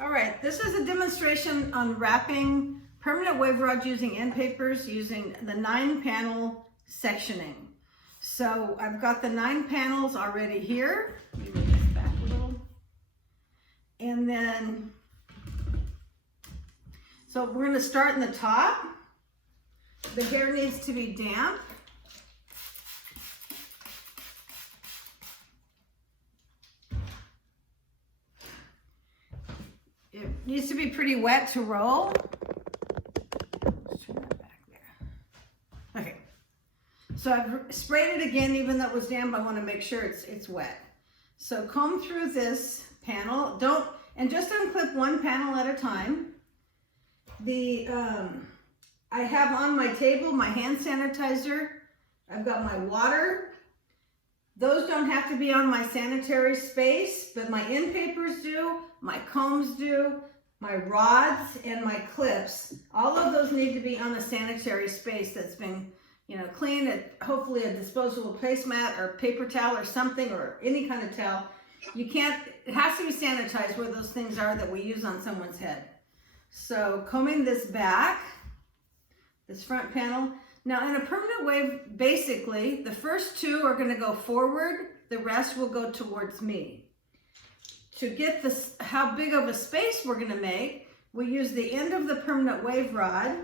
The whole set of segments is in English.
All right, this is a demonstration on wrapping permanent wave rods using end papers using the 9-panel sectioning. So I've got the 9 panels already here. Let me move this back a little. And then, so we're going to start in the top. The hair needs to be damp. It needs to be pretty wet to roll. Let's turn that back there. Okay. So I've sprayed it again, even though it was damp. I want to make sure it's wet. So comb through this panel. And just unclip one panel at a time. I have on my table my hand sanitizer. I've got my water. Those don't have to be on my sanitary space, but my end papers do, my combs do, my rods and my clips. All of those need to be on a sanitary space that's been, cleaned, hopefully a disposable placemat or paper towel or something, or any kind of towel. It has to be sanitized where those things are that we use on someone's head. So combing this back, this front panel. Now in a permanent wave, basically, the first 2 are going to go forward, the rest will go towards me. To get this, how big of a space we're going to make, we use the end of the permanent wave rod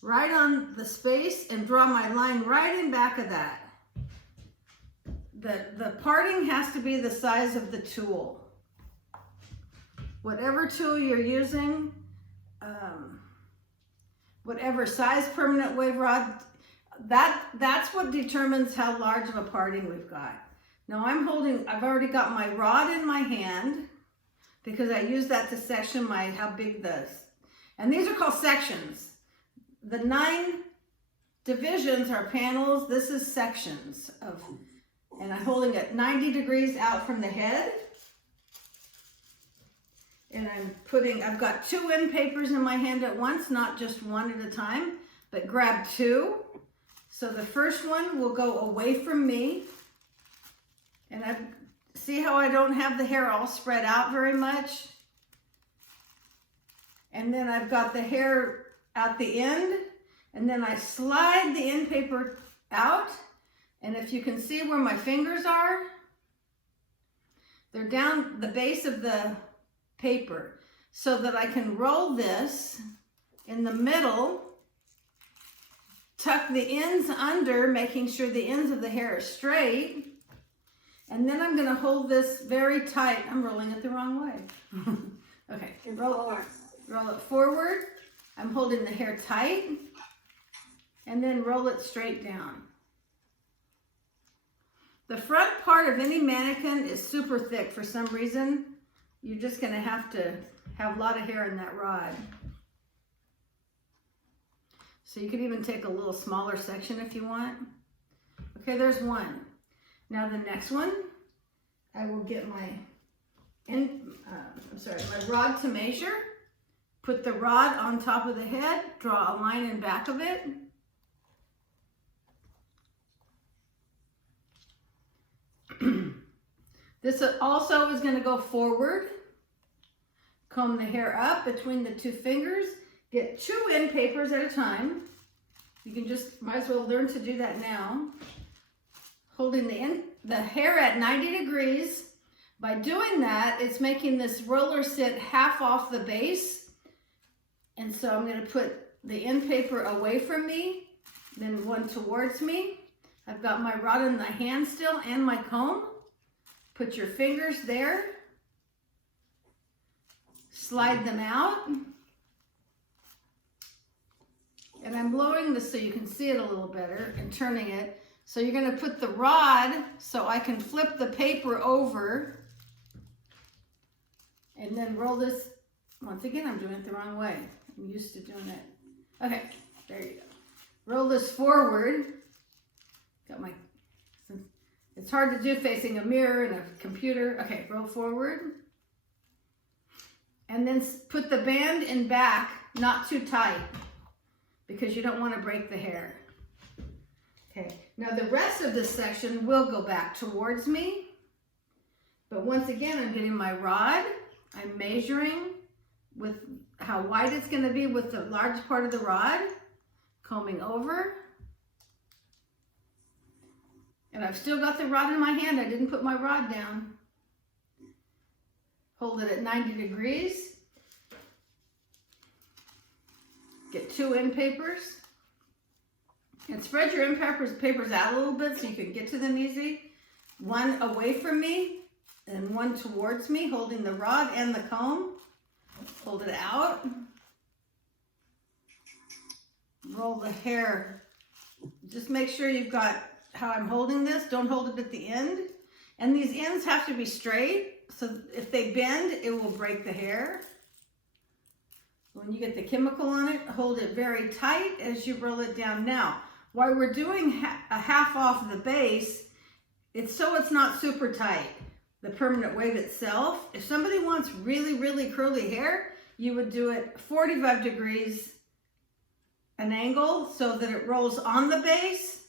right on the space and draw my line right in back of that. The parting has to be the size of the tool. Whatever tool you're using, whatever size permanent wave rod, that's what determines how large of a parting we've got. Now I've already got my rod in my hand because I use that to section how big and these are called sections. The 9 divisions are panels, this is sections and I'm holding it 90 degrees out from the head. And I've got 2 end papers in my hand at once, not just one at a time, but grab 2. So the first one will go away from me. And see how I don't have the hair all spread out very much? And then I've got the hair at the end, and then I slide the end paper out. And if you can see where my fingers are, they're down the base of the paper so that I can roll this in the middle, tuck the ends under, making sure the ends of the hair are straight, and then I'm going to hold this very tight. I'm rolling it the wrong way. Okay, roll it forward. I'm holding the hair tight, and then roll it straight down. The front part of any mannequin is super thick for some reason. You're just going to have a lot of hair in that rod. So you could even take a little smaller section if you want. Okay, there's one. Now the next one, I will get my rod to measure. Put the rod on top of the head, draw a line in back of it. This also is going to go forward. Comb the hair up between the 2 fingers. Get 2 end papers at a time. You can might as well learn to do that now. Holding the hair at 90 degrees. By doing that, it's making this roller sit half off the base. And so I'm going to put the end paper away from me, then one towards me. I've got my rod in the hand still and my comb. Put your fingers there. Slide them out. And I'm blowing this so you can see it a little better and turning it. So you're going to put the rod so I can flip the paper over and then roll this. Once again, I'm doing it the wrong way. I'm used to doing it. Okay, there you go. Roll this forward. It's hard to do facing a mirror and a computer. Okay, roll forward. And then put the band in back, not too tight, because you don't want to break the hair. Okay, now the rest of this section will go back towards me. But once again, I'm getting my rod I'm measuring with how wide it's going to be with the large part of the rod, combing over. And I've still got the rod in my hand. I didn't put my rod down. Hold it at 90 degrees. Get 2 end papers. And spread your end papers out a little bit so you can get to them easy. One away from me and one towards me, holding the rod and the comb. Hold it out. Roll the hair. Just make sure you've got how I'm holding this. Don't hold it at the end. And these ends have to be straight, so if they bend, it will break the hair. When you get the chemical on it, hold it very tight as you roll it down. Now, while we're doing a half off the base, it's so it's not super tight, the permanent wave itself. If somebody wants really, really curly hair, you would do it 45 degrees an angle so that it rolls on the base,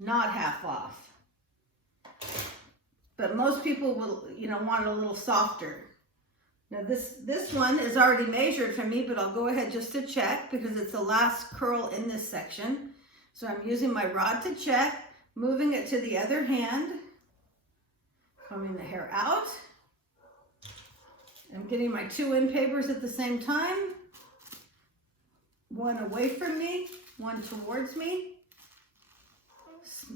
not half off. But most people will, want it a little softer. Now this one is already measured for me, but I'll go ahead just to check because it's the last curl in this section. So I'm using my rod to check, moving it to the other hand, combing the hair out. I'm getting my 2 end papers at the same time. One away from me, one towards me.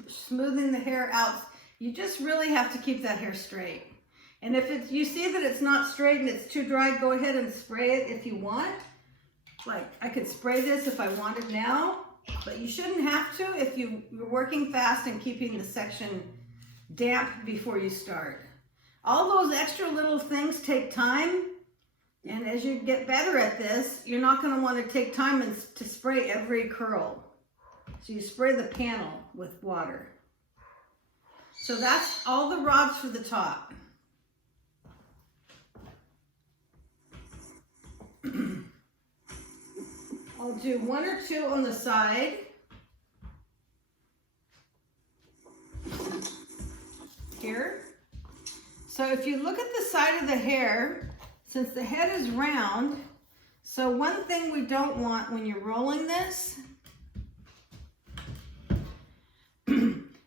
Smoothing the hair out. You just really have to keep that hair straight. And if you see that it's not straight and it's too dry, go ahead and spray it if you want. Like I could spray this if I wanted now, but you shouldn't have to if you're working fast and keeping the section damp before you start. All those extra little things take time. And as you get better at this, you're not going to want to take time to spray every curl. So you spray the panel with water. So that's all the rods for the top. I'll do 1 or 2 on the side. Here. So if you look at the side of the hair, since the head is round, so one thing we don't want when you're rolling this,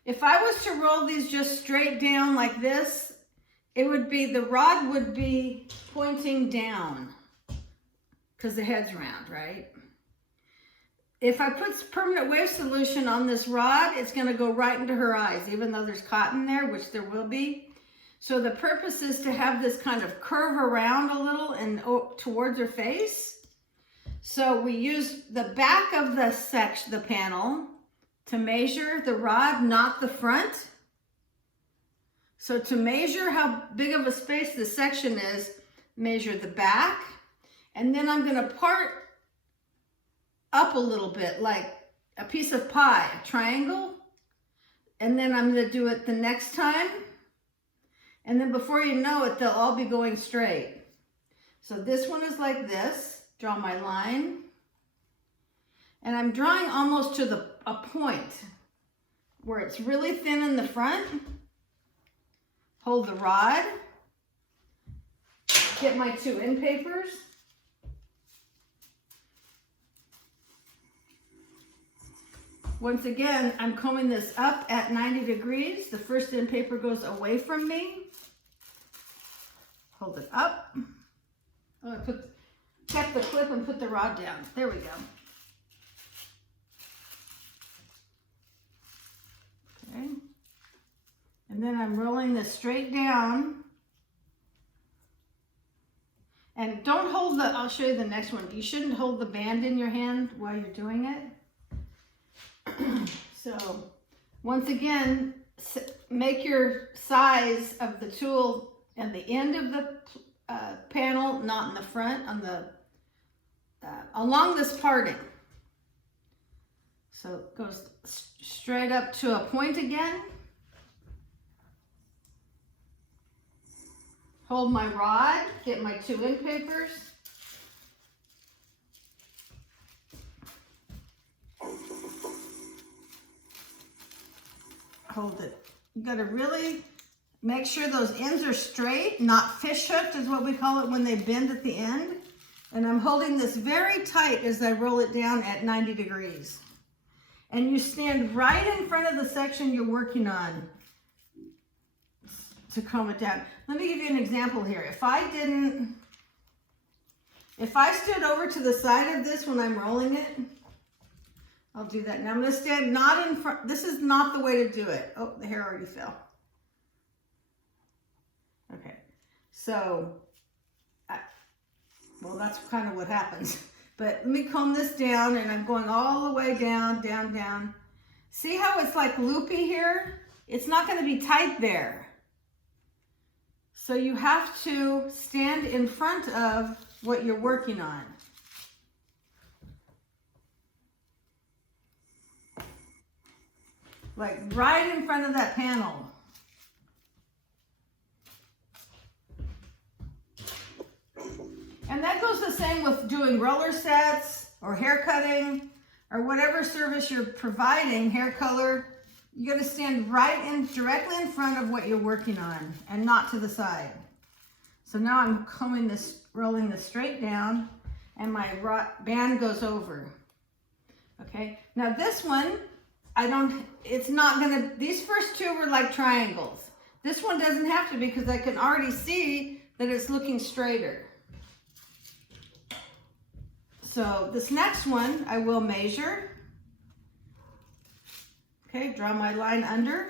if I was to roll these just straight down like this, the rod would be pointing down because the head's round, right? If I put permanent wave solution on this rod, it's going to go right into her eyes, even though there's cotton there, which there will be. So the purpose is to have this kind of curve around a little and towards her face. So we use the back of the panel to measure the rod, not the front. So to measure how big of a space the section is, measure the back. And then I'm going to part up a little bit, like a piece of pie, a triangle. And then I'm going to do it the next time. And then before you know it, they'll all be going straight. So this one is like this. Draw my line. And I'm drawing almost to a point where it's really thin in the front. Hold the rod. Get my 2 end papers. Once again, I'm combing this up at 90 degrees. The first end paper goes away from me. Hold it up. Oh, I check the clip and put the rod down. There we go. Okay. And then I'm rolling this straight down. And don't hold I'll show you the next one. You shouldn't hold the band in your hand while you're doing it. So once again, make your size of the tool at the end of the panel, not in the front, on the along this parting. So it goes straight up to a point again. Hold my rod, get my 2 end papers. Hold it. You got to really Make sure those ends are straight, not fish hooked is what we call it when they bend at the end. And I'm holding this very tight as I roll it down at 90 degrees. And you stand right in front of the section you're working on to comb it down. Let me give you an example here. If I stood over to the side of this when I'm rolling it, I'll do that. Now I'm going to stand not in front. This is not the way to do it. Oh, the hair already fell. Okay, so, well, that's kind of what happens. But let me comb this down, and I'm going all the way down, down, down. See how it's like loopy here? It's not going to be tight there. So you have to stand in front of what you're working on. Like right in front of that panel. And that goes the same with doing roller sets or hair cutting or whatever service you're providing, hair color. You got to stand directly in front of what you're working on and not to the side. So now I'm rolling this straight down, and my band goes over. Okay, now this one, these first two were like triangles. This one doesn't have to because I can already see that it's looking straighter. So this next one, I will measure. Okay, draw my line under.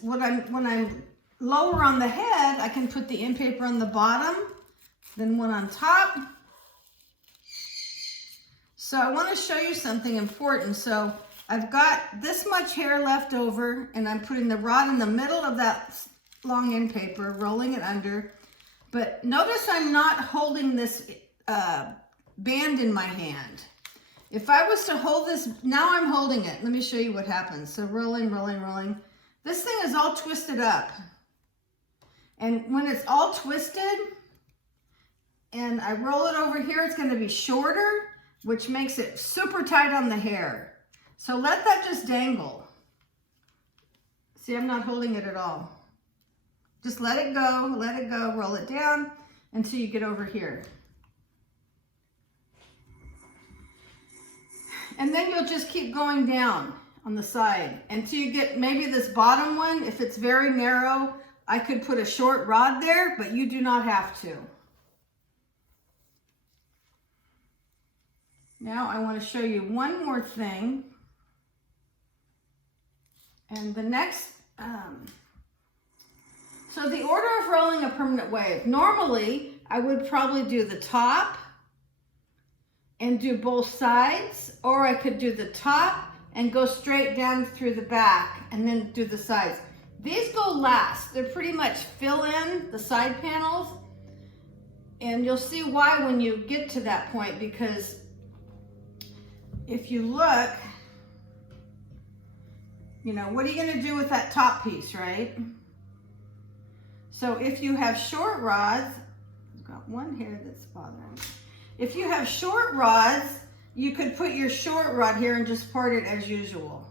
When I'm lower on the head, I can put the end paper on the bottom, then one on top. So I want to show you something important. So I've got this much hair left over, and I'm putting the rod in the middle of that long end paper, rolling it under. But notice I'm not holding this band in my hand. If I was to hold this, now I'm holding it. Let me show you what happens. So rolling, rolling, rolling. This thing is all twisted up. And when it's all twisted and I roll it over here, it's going to be shorter, which makes it super tight on the hair. So let that just dangle. See, I'm not holding it at all. Just let it go, roll it down until you get over here. And then you'll just keep going down on the side until you get maybe this bottom one. If it's very narrow, I could put a short rod there, but you do not have to. Now I want to show you one more thing. And the next, so the order of rolling a permanent wave. Normally, I would probably do the top and do both sides, or I could do the top and go straight down through the back and then do the sides. These go last. They're pretty much fill in the side panels, and you'll see why when you get to that point, because if you look, you know, what are you going to do with that top piece, right? So if you have short rods, I've got one here that's bothering me. If you have short rods, you could put your short rod here and just part it as usual.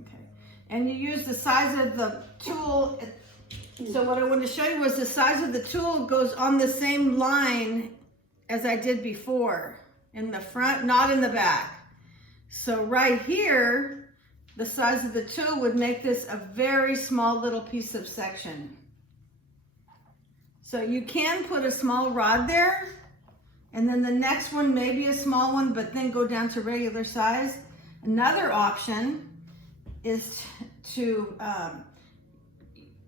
Okay, and you use the size of the tool. So what I wanted to show you was the size of the tool goes on the same line as I did before, in the front, not in the back. So right here, the size of the tool would make this a very small little piece of section. So you can put a small rod there, and then the next one maybe a small one, but then go down to regular size. Another option is to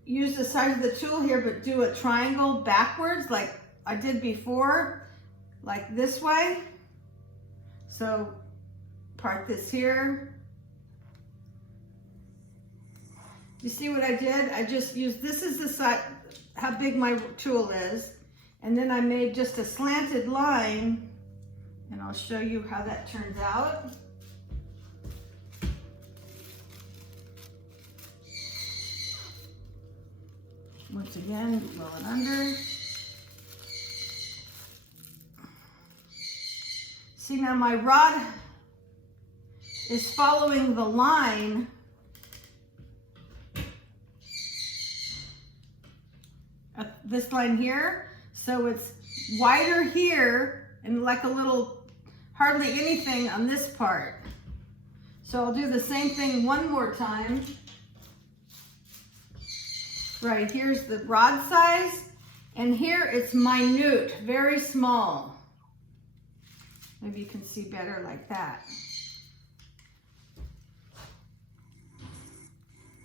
use the size of the tool here, but do a triangle backwards like I did before, like this way. So part this here. You see what I did? I just used, this is the size, how big my tool is. And then I made just a slanted line, and I'll show you how that turns out. Once again, roll it under. See, See, now my rod is following the line this line here, so it's wider here and like a little, hardly anything on this part. So I'll do the same thing one more time. Right, here's the rod size, and here it's minute, very small. Maybe you can see better like that.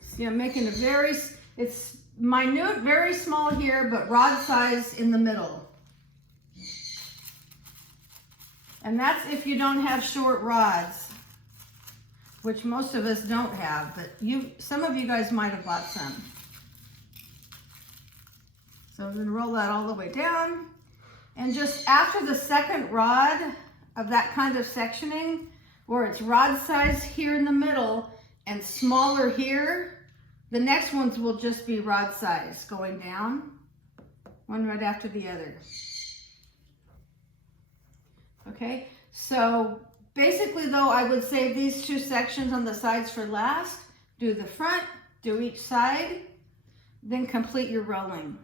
See, I'm making a it's minute, very small here, but rod size in the middle. And that's if you don't have short rods, which most of us don't have, but some of you guys might have bought some. So I'm gonna roll that all the way down. And just after the second rod of that kind of sectioning, where it's rod size here in the middle and smaller here, the next ones will just be rod size going down, one right after the other. Okay, so basically though, I would save these two sections on the sides for last. Do the front, do each side, then complete your rolling.